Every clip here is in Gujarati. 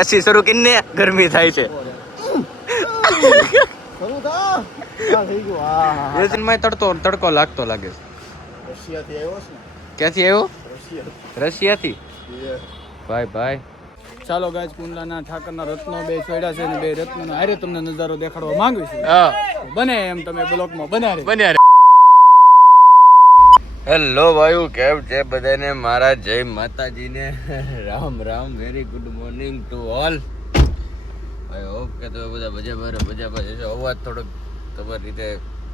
એસી શરૂ કરીને ગરમી થાય છે. એસીમાં તડકો લાગતો લાગે છે. રશિયાથી આવ્યો છે ને? ક્યાંથી આવ્યો? રશિયાથી. ભાઈ ભાઈ ચાલો ગાઈસ, કુંડલાના ઠાકરના રત્નો બે છોડ્યા છે અને બે રત્નોનો હારે તમને નજારો દેખાડવા માંગુ છું. બને એમ તમે બ્લોકમાં બન્યા રહે. હેલો ભાઈઓ, કેમ છે બધાને? મારા જય માતાજીને Ram Ram. Very good morning to all. ભાઈ હોપ કે તમે બધા મજા છે. અવાજ થોડોક તમારી રીતે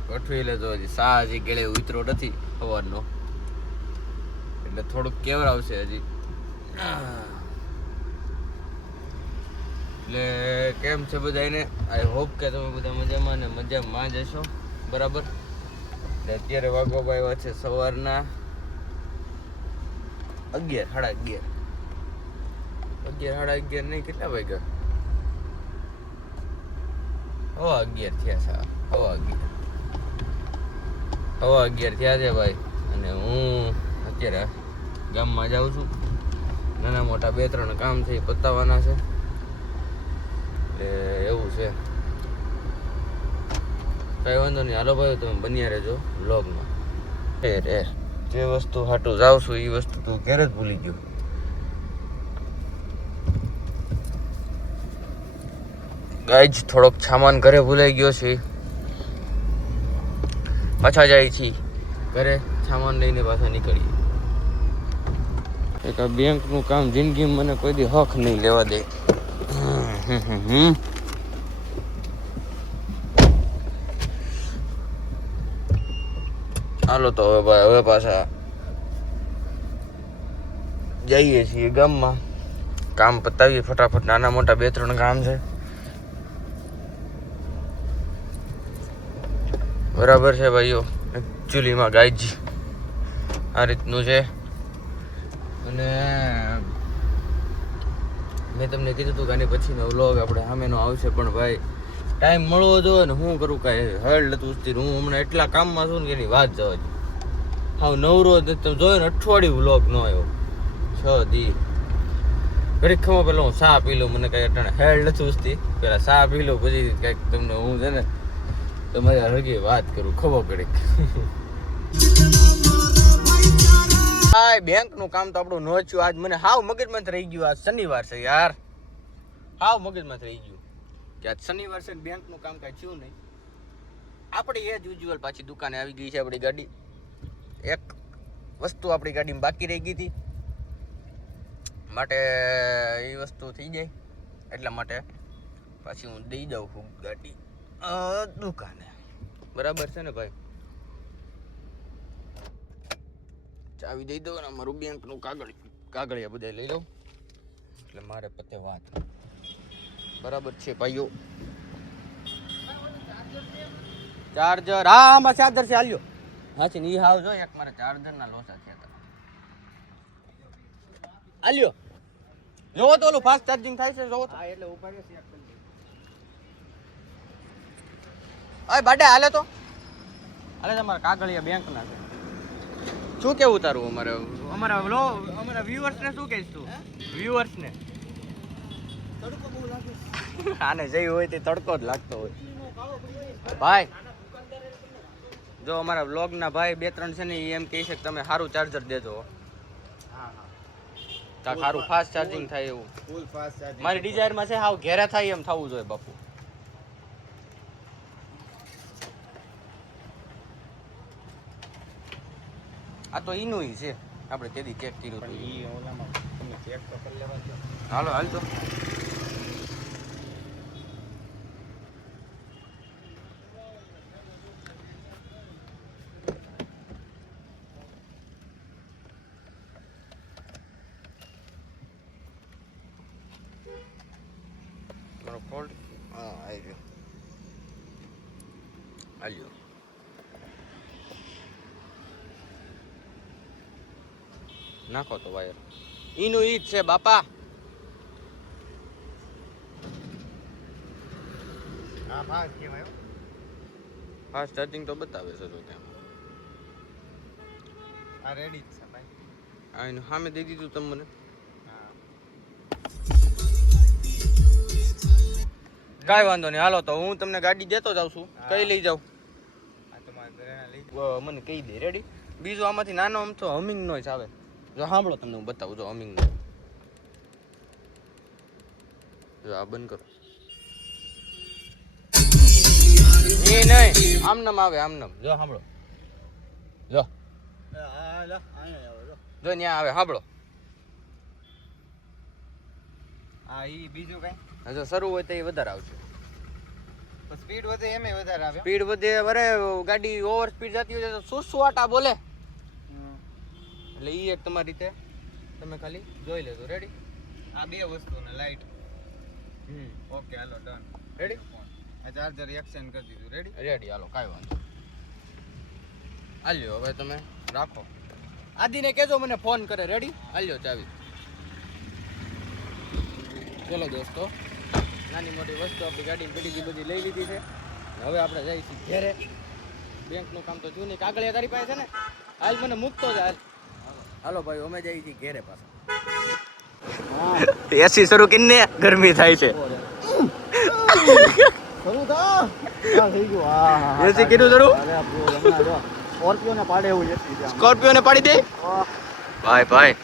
ગોઠવી લેજો. હજી સા હજી ગળે ઉતરો નથી સવારનો, એટલે થોડુંક કેવર આવશે હજી. એટલે કેમ છે બધાને? આઈ હોપ કે તમે બધા મજામાં ને મજામાં જ હશો, બરાબર. અત્યારે વાગવા આવ્યા છે સવારના 11, સાડા 11 નહીં, કેટલા વાગ્યા? 11:15 થયા છે. 11:15 થયા છે ભાઈ. અને હું અત્યારે ગામમાં જાઉં છું. નાના મોટા 2-3 કામ છે એ પતાવવાના છે, એવું છે. કઈ વાંધો નહીં, હાલો ભાઈ તમે બન્યા રહેજો વ્લોગમાં. જે વસ્તુ હાટું જાવ છું એ વસ્તુ તું ઘેર જ ભૂલી ગયો. ગાઈજ થોડોક સામાન ઘરે ભૂલાઈ ગયો છે. પાછા જાય છે ઘરે, સામાન લઈને પાછા નીકળીએ. એક આ બેંકનું કામ જિંદગીમાં મને કોઈ દી હક નહીં લેવા દે. હાલો તો હવે ભાઈ, હવે પાછા જઈએ છીએ ગામમાં. કામ પતાવીએ ફટાફટ. નાના મોટા 2-3 કામ છે, બરાબર છે ભાઈઓ. એકચ્યુઅલીમાં ગાયજી આ રીતનું છે. અને મેં તમને કીધું હતું કે આની પછીનો વ્લોગ આપણે સામેનો આવશે, પણ ભાઈ ટાઈમ મળવો જોઈએ ને. શું કરું, કાંઈ હળ નથી ઉચતી. હું હમણાં એટલા કામમાં છું ને કે એની વાત જવા દે. હા, નવરો તમે જોયો ને, અઠવાડિયું વ્લોગ ન આવ્યો. 6 દી ઘડીક ખમો પેલા હું ચા પી લઉં. મને કાંઈ અટાણે હેડ નથી ઉચતી. પેલા ચા પી લઉં, પછી કાંઈક તમને હું છે ને તમારી હરગી વાત કરું ખબર ઘડીક. હા, બેંકનું કામ તો આપણું નોચ્યું. આજ મને હાવ મગજમાં રહી ગયું. આજ શનિવાર છે યાર, હાવ મગજમાં રહી ગયું કે આજ શનિવાર છે ને બેંકનું કામ કાંઈ થયું નહીં. આપણે એ જ યુઝ્યુઅલ પાછી દુકાને આવી ગઈ છે આપણી ગાડી. એક વસ્તુ આપણી ગાડીમાં બાકી રહી ગઈ હતી, માટે એ વસ્તુ થઈ જાય એટલા માટે પાછી હું દઈ દઉં છું ગાડી દુકાને, બરાબર છે ને ભાઈ. ચાવી દઈ દઉં ને મારું બેંકનું કાગળિયા બધા લઈ લઉં એટલે મારે પતે વાત, બરાબર છે ભાઈઓ. ચાર્જર, હા આમાં ચાર્જર છે, હાલ્યો. હા છે ને, ઈ હાવ જો એક મારા ચાર્જરના લોસા થયા હતા. હાલ્યો જોવો તો ઓલું ફાસ્ટ ચાર્જિંગ થાય છે, જોવો તો. હા એટલે ઉપર છે. અય બાડે હાલે તો હાલે. તમારા કાગળિયા બેંકના છે. શું કેવું તારું? અમારા વ્યુઅર્સને શું કહીશ તું? વ્યુઅર્સને તડકો બહુ લાગે. આને જઈ હોય તે તડકો જ લાગતો હોય ભાઈ. જો અમારા વ્લોગના ભાઈ 2-3 છે ને, એ એમ કહે છે કે તમે સારું ચાર્જર દેજો. સારું ફાસ્ટ ચાર્જિંગ થાય એવું. ફૂલ ફાસ્ટ ચાર્જિંગ મારી ડિઝાયરમાં છે. હાવ ઘેરા થાય એમ થવું જોઈએ બાપુ. આ તો ઈનું છે, આપણે તેદી ચેક કર્યું હતું. ઈ ઓલામાં તમે ચેક તો કરી લેવા દો. હાલો હાલ તો. મારો ફોલ્ટ હા આવી ગયો. હાલ્યો નાખો તો વાયર. ઈનું ઈ જ છે બાપા. હા ફાસ્ટ કેવાય. ફાસ્ટ ચાર્જિંગ તો બતાવે છે જો ત્યાં. આ રેડી જ છે ભાઈ. આ એનું સામે દઈ દીધું તમને. હા કાંઈ વાંધો નહીં, હાલો તો હું તમને ગાડી દેતો જાઉં છું. કઈ લઈ જાઉં? મને કહી દે. રેડી? બીજું આમાંથી નાનો આમ તો હમિંગ નોઈસ આવે. જો સાંભળો, તમને હું બતાવું. જો હમિંગ નો, જો આ બંધ કરો. એ નહીં, આમ નામ આવે, આમ નામ. જો સાંભળો, જો જો ન્યા આવે, સાંભળો. હા, ઈ બીજું કઈ જો શરૂ હોય તો એ વધારે આવશે. સ્પીડ વધે એમ વધારે આવે. સ્પીડ વધે, અરે ગાડી ઓવર સ્પીડ જતી હોય તો સુસવાટા બોલે. એટલે ઈ એક તમારી રીતે તમે ખાલી જોઈ લેજો. રેડી? આ બે વસ્તુ ને લાઈટ. ઓકે, હાલો ડન. રેડી? આ ચાર્જર એક્સચેન્જ કરી દીધું. રેડી? રેડી, હાલો, કાંઈ વાંધો. હાલ્યો, હવે તમે રાખો. આદિને કહેજો મને ફોન કરે. રેડી? હાલ્યો ચાવી. ચલો દોસ્તો, નાની મોટી વસ્તુ આપણી ગાડીની પડી બધી લઈ લીધી છે. હવે આપણે જઈએ છીએ ઘેરે. બેંકનું કામ તો થયું નહીં. કાગળિયા તારી પાસે છે ને? હાલ મને મૂકતો જ હાલ. હાલો ભાઈ, અમે જઈએ છીએ ઘેરે પાછા. એસી શરૂ કરીને ગરમી થાય છે. શરૂ થા થઈ ગયું. હા એસી કીધું શરૂ. સ્કોર્પિયો ને પાડે એવું એસી છે. સ્કોર્પિયો ને પાડી દે. ભાઈ ભાઈ,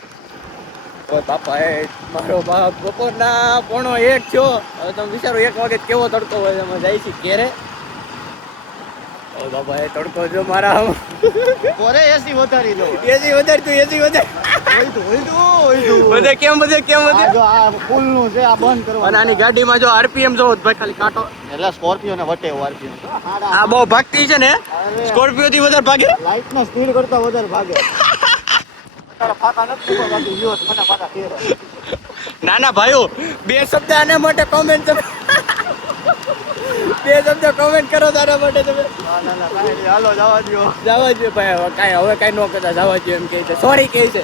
ઓ બાપા, એ મારો બાપ બપોરના 1:45 થયો. હવે તમે વિચારો 1 વાગે કેવો તડકો હોય. અમે જઈએ છીએ ઘેરે. ઓ બાપા, એ તડકો જો મારા પોરે એસી વધારી દો. એસી વધારે તું, એસી વધારે. બધે કેમ બધે જો આ ફૂલ નું છે, આ બંધ કરવાનું. અને આની ગાડીમાં જો આરપીએમ જો ભાઈ ખાલી કાંટો. એટલે સ્કોર્પિયો ને વટે આરપીએમ. આ બહુ ભાગતી છે ને, સ્કોર્પિયો થી વધારે ભાગે. લાઈટ નો સ્પીડ કરતા વધારે ભાગે. ફાકા નથી બાકી યુસ મને પાછા ફેર. નાના ભાઈઓ, 2 શબ્દ આના માટે કોમેન્ટ તમે 2 શબ્દ કોમેન્ટ કરો તારા માટે તમે. ના કાંઈ હાલો જવા દો. જવા જોઈએ ભાઈ, હવે કાંઈ ન કરતા જવા જોઈએ એમ કહે છે. સોરી કહે છે.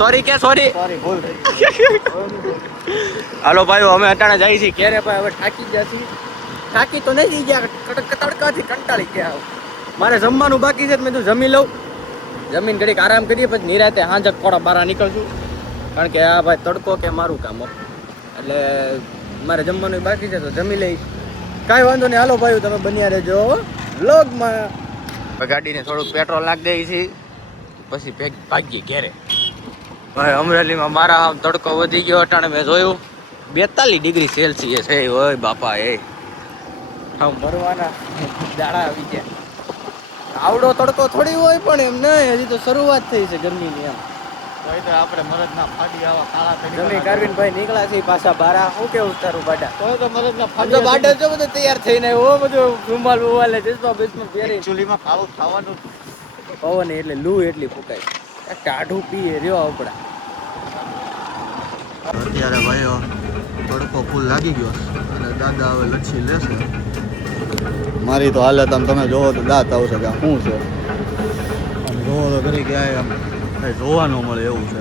સોરી કે સોરી. સોરી, ભૂલ થઈ ગઈ. હાલો ભાઈઓ, અમે અટાણે જઈએ છીએ ઘેરે. ભાઈ હવે થાકી ગયા છીએ. થાકી તો નહીં ગયા, તડકાથી કંટાળી ગયા. મારે જમવાનું બાકી છે, મેં તું જમી લઉં. જમીન ઘડીક આરામ કરીએ, પછી નિરાતે હાંજક થોડા બહાર નીકળશું. કારણ કે આ ભાઈ તડકો કે મારું કામ, એટલે મારે જમવાનું બાકી છે તો જમી લઈશ. કાંઈ વાંધો નહીં. હાલો ભાઈ, તમે બન્યા રહેજો વ્લોગમાં. ગાડીને થોડુંક પેટ્રોલ નાખી દઈએ છીએ, પછી ભાગીએ ઘેરે. ભાઈ અમરેલીમાં મારા આમ તડકો વધી ગયો. અટાણે મેં જોયું 42 ડિગ્રી સેલ્સિયસ છે. ઓય બાપા, એ આમ મરવાના દાડા આવી ગયા. આવડો તડકો થોડી હોય, પણ એમ નહીં, હજી તો શરૂઆત થઈ છે ગરમીની. એમ તો આપણે મરદના ફાડી આવા કાળા થઈ જમી કારવીન ભાઈ નીકળ્યા છે પાછા બારા. શું કેવું તારું બાડા? તો મરદના આમ તો બાડા જો બધું તૈયાર થઈને ઓ બધું રૂમાલ બુમાલ ચશ્મા બિસ્મા પહેરી. ચૂલીમાં ખાવું ખાવાનું પવન એટલે લૂ એટલી ફૂંકાય. ટાઢું પીએ રહ્યો આપડા. અત્યારે ભાઈઓ તડકો ફૂલ લાગી ગયો અને દાદા હવે લચ્છી લેશે. મારી તો હાલત આમ તમે જોવો તો દાંત આવશે કે આ શું છે. આમ જોવો તો કરી ક્યાંય આમ કાંઈ જોવા ન મળે એવું છે.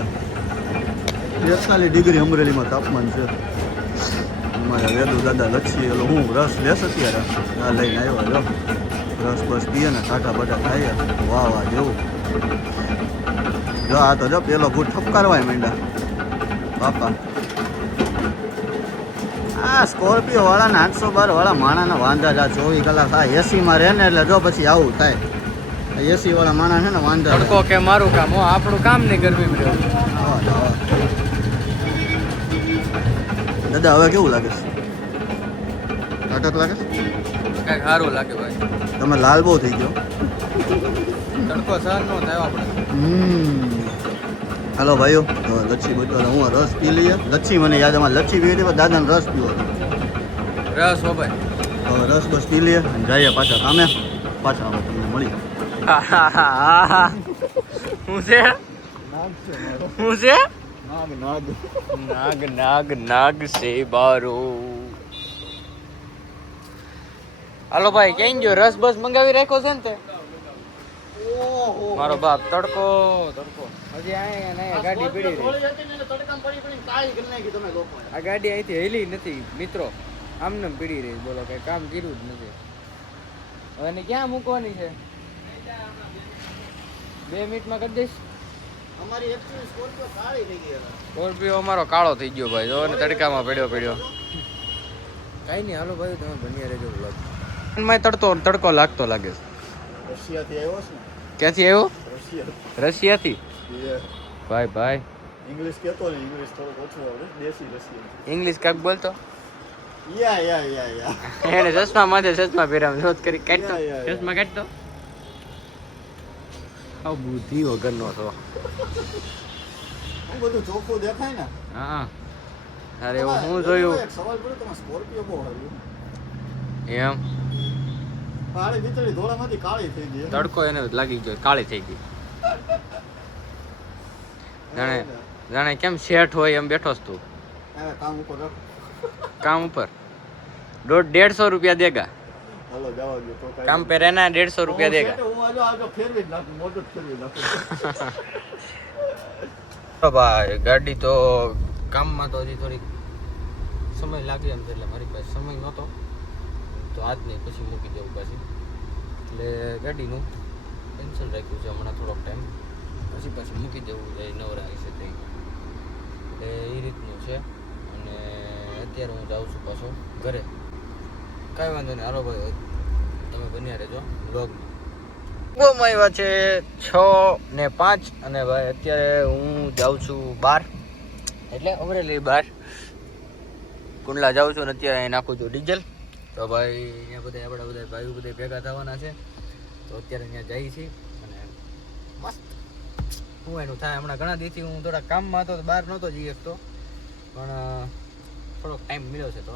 43 ડિગ્રી અમરેલીમાં તાપમાન છે. અમારા વેદુ દાદા લચ્છી એલો હું રસ લેશે અત્યારે. આ લઈને આવ્યો જો રસ બસ પીએ ને ટાટા બટા ખાઈએ. વાહ વાહ જેવું. જો આ તો જો પેલો ફૂટ ઠપકારવાય માંડ્યા બાપા. આ સ્કોર્પિયો વાળા ને 812 વાળા માણાના વાંધા જ. 24 કલાક આ એસીમાં રહે ને એટલે જો પછી આવું થાય. એસી વાળા માણસ છે ને વાંધા. તડકો કે મારું કામ, આપણું કામ નહીં ગરમી દાદા હવે કેવું લાગે છે? ટાટક લાગે છે? કઈક સારું લાગે ભાઈ. તમે લાલ બહુ થઈ ગયો. તડકો સહન નો થાય આપણે. હાલો ભાઈઓ, લચ્છી બધું હું રસ પી લઈએ. લચ્છી મને યાદ, અમારે લચ્છી પી હતી, દાદાને રસ પીવો હતો. રસ હો ભાઈ. હવે રસ બસ પી લઈએ અને જઈએ પાછા કામે. પાછા અમે તમને મળીએ. શું છે? શું છે? નાગ નાગ નાગ નાગ સે બારો. હાલો ભાઈ, ક્યાં ગયો? રસ બસ મંગાવી રાખ્યો છે ને તે? મારો બાપ તડકો તડકો હજી અહીંયા ગાડી પડી રહી. આ ગાડી અહીંથી હેલી નથી મિત્રો, આમને પડી રહી. બોલો કઈ કામ કર્યું જ નથી. હવે એને ક્યાં મૂકવાની છે? 2 મિનિટમાં કરી દઈશ. અમારી એક્ચ્યુઅલી સ્કોર્પિયો કાળી થઈ ગઈ. સ્કોર્પિયો અમારો કાળો થઈ ગયો ભાઈ. જો ને તડકામાં પડ્યો. કાંઈ નહીં, હાલો ભાઈ તમે બન્યા રહેજો વ્લોગમાં. તડકો લાગતો લાગે છે. રશિયાથી આવ્યો છે ને? ક્યાંથી આવ્યો? રશિયા. રશિયાથી. ભાઈ ઇંગ્લિશ કહેતો ને, ઇંગ્લિશ થોડુંક ઓછું આવડે, દેશી રશિયન. ઇંગ્લિશ કાક બોલતો. યા એને ચશ્મા માથે ચશ્મા પહેરાવ રોજ કરી કાઢતો. યા. ચશ્મા કાઢતો. આ બુદ્ધિ વગરનો છો. હું બધું ચોખ્ખું દેખાય ને. હા અરે એવું હું જોયું એક સવાલ પડ્યો, તમે સ્કોર્પિયો બહુ હાર્યું એમ. કાળી વીતળી ધોળામાંથી કાળી થઈ ગઈ. તડકો એને લાગી ગયો, કાળી થઈ ગઈ. જાણે કેમ શેઠ હોય એમ બેઠો તું એને કામ ઉપર રાખ. કામ ઉપર. 150 રૂપિયા દેગા હાલો જવા દો તો કાંઈ કામ પે રહેના 150 રૂપિયા દેગા. હું આજો ફેરવી જ નાખું, મોઢું જ ફેરવી નાખું. તો ભાઈ ગાડી તો કામમાં તો હજી થોડીક સમય લાગે એમ છે, એટલે મારી પાસે સમય નહોતો તો આજ નહીં, પછી મૂકી દેવું પાછી. એટલે ગાડીનું કેન્સલ રાખ્યું છે હમણાં થોડોક ટાઈમ, પછી મૂકી દેવું એ નવરા હશે તે. એટલે એ રીતનું છે. અને અત્યારે હું જાઉં છું પાછો ઘરે. કાંઈ વાંધો નહીં, હાલો ભાઈ તમે બન્યા રહેજો બ્લોગમાં. આવ્યા છે 6:05 અને ભાઈ અત્યારે હું જાઉં છું બહાર, એટલે અમરેલી બહાર કુંડલા જાઉં છું. અને અત્યારે અહીં નાખું છું ડીઝલ. તો ભાઈ અહીંયા બધા આપણા બધા ભાઈઓ બધા ભેગા થવાના છે, તો અત્યારે અહીંયા જઈએ છીએ. અને મસ્ત હું એનું થાય હમણાં ઘણા દિવસથી હું થોડા કામમાં હતો તો બહાર નહોતો જઈ શકતો, પણ થોડોક ટાઈમ મળ્યો છે તો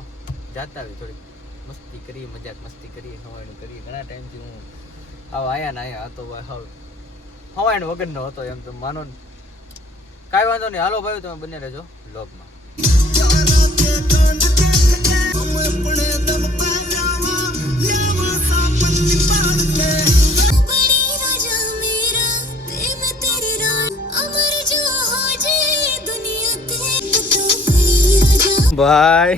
જાતા આવી થોડીક મસ્તી કરીએ, મજાક મસ્તી કરીએ, હવાયનું કરીએ. ઘણા ટાઈમથી હું આયા ને આયા હતો ભાઈ, હવાયણ વગરનો હતો એમ તો માનો ને. કાંઈ વાંધો નહીં, હાલો ભાઈ તમે બને રહેજો વ્લોગમાં. ભાઈ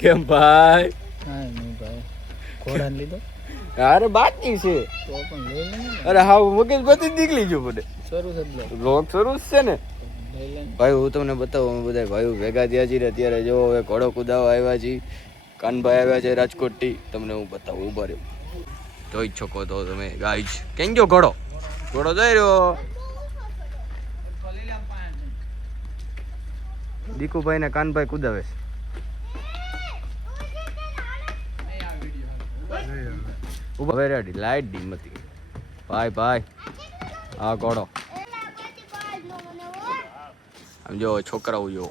કેમ ભાઈ? કાંઈ નહીં ભાઈ, ઘોડાને લીધો અરે બાકી છે. તો પણ લઈ લે ને. અરે હા મગજ બધી નીકળી ગયું મને. શરૂ છે બ્લોગ, વ્લોગ શરૂ જ છે ને લઈ લે ને. ભાઈ. હું તમને બતાવું, અમે બધા ભાઈઓ ભેગા થયા છીએ અત્યારે. જો હવે ઘોડો કુદાવા આવ્યા છીએ, કાનભાઈ આવ્યા છે રાજકોટથી. તમને હું બતાવું, ઉભા રહ્યો જોઈ શકો તો તમે ગાઈઝ. કેમ ગયો ઘોડો? ઘોડો જઈ રહ્યો. દીકુભાઈ ને કાનભાઈ કુદાવે છે. ઉભા રેડી લાઈટ ડીમ હતી. ભાઈ આ ઘોડો આમ જો છોકરાઓ જો.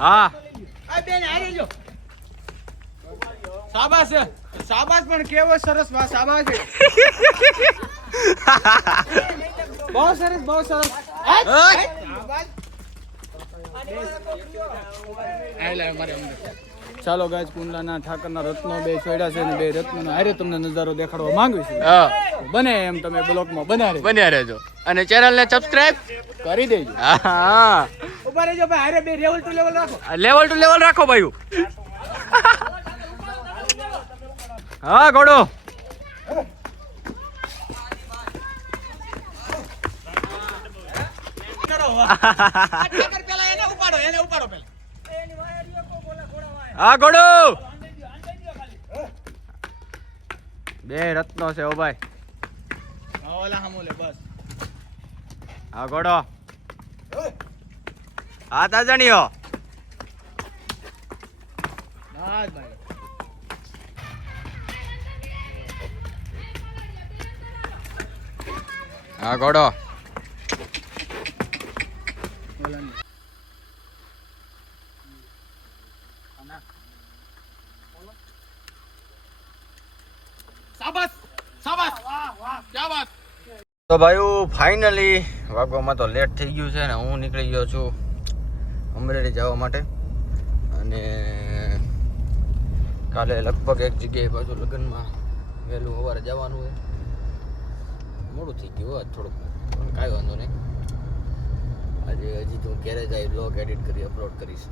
હા શાબાશ છે, શાબાશ પણ કેવો સરસ વાહ, શાબાશ છે. બહુ સરસ, બહુ સરસ. ચાલો ગાઈસ, કુંડલાના ઠાકરના રત્નો બે છોડ્યા છે, અને બે રત્નોનો હારે તમને નજારો દેખાડવા માંગુ છું. બને એમ તમે બ્લોગમાં બન્યા રહેજો અને ચેનલ ને સબસ્ક્રાઇબ કરી દેજો. હા ઉભા રહેજો ભાઈ, હારે બે લેવલ ટુ લેવલ રાખો. લેવલ ટુ લેવલ રાખો ભાઈ. હા ઘોડો હા ઘોડો બે રત્નો છે ઓ ભાઈ. હા ઘોડો હા તાજણીઓ. હા ઘોડો તો ભાઈઓ ફાઇનલી વાગવામાં તો લેટ થઈ ગયું છે ને હું નીકળી ગયો છું અમરેલી જવા માટે. અને કાલે લગભગ એક જગ્યાએ પાછું લગ્નમાં વહેલું સવારે જવાનું હોય. મોડું થઈ ગયું આજ થોડુંક, પણ કાંઈ વાંધો નહીં. આજે હજી તો ઘરે જાય બ્લોગ એડિટ કરી અપલોડ કરીશ.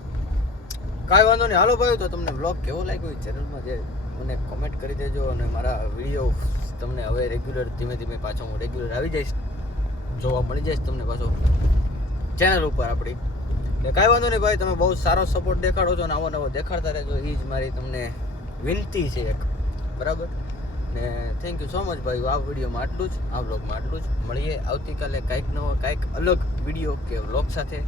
કાંઈ વાંધો નહીં. હાલો ભાઈ, તો તમને બ્લોગ કેવો લાગ્યો એ ચેનલમાં જે મને કોમેન્ટ કરી દેજો. અને મારા વિડીયો તમને હવે રેગ્યુલર ધીમે ધીમે પાછો હું રેગ્યુલર આવી જઈશ, જોવા મળી જઈશ તમને પાછો ચેનલ ઉપર આપણી. એટલે કાંઈ વાંધો નહીં ભાઈ, તમે બહુ સારો સપોર્ટ દેખાડો છો અને આવો નવો દેખાડતા રહેજો. એ જ મારી તમને વિનંતી છે એક, બરાબર ને. થેન્ક યુ સો મચ ભાઈ. આ વિડીયોમાં આટલું જ, આ બ્લોગમાં આટલું જ. મળીએ આવતીકાલે કાંઈક નવો કાંઈક અલગ વિડીયો કે વ્લોગ સાથે.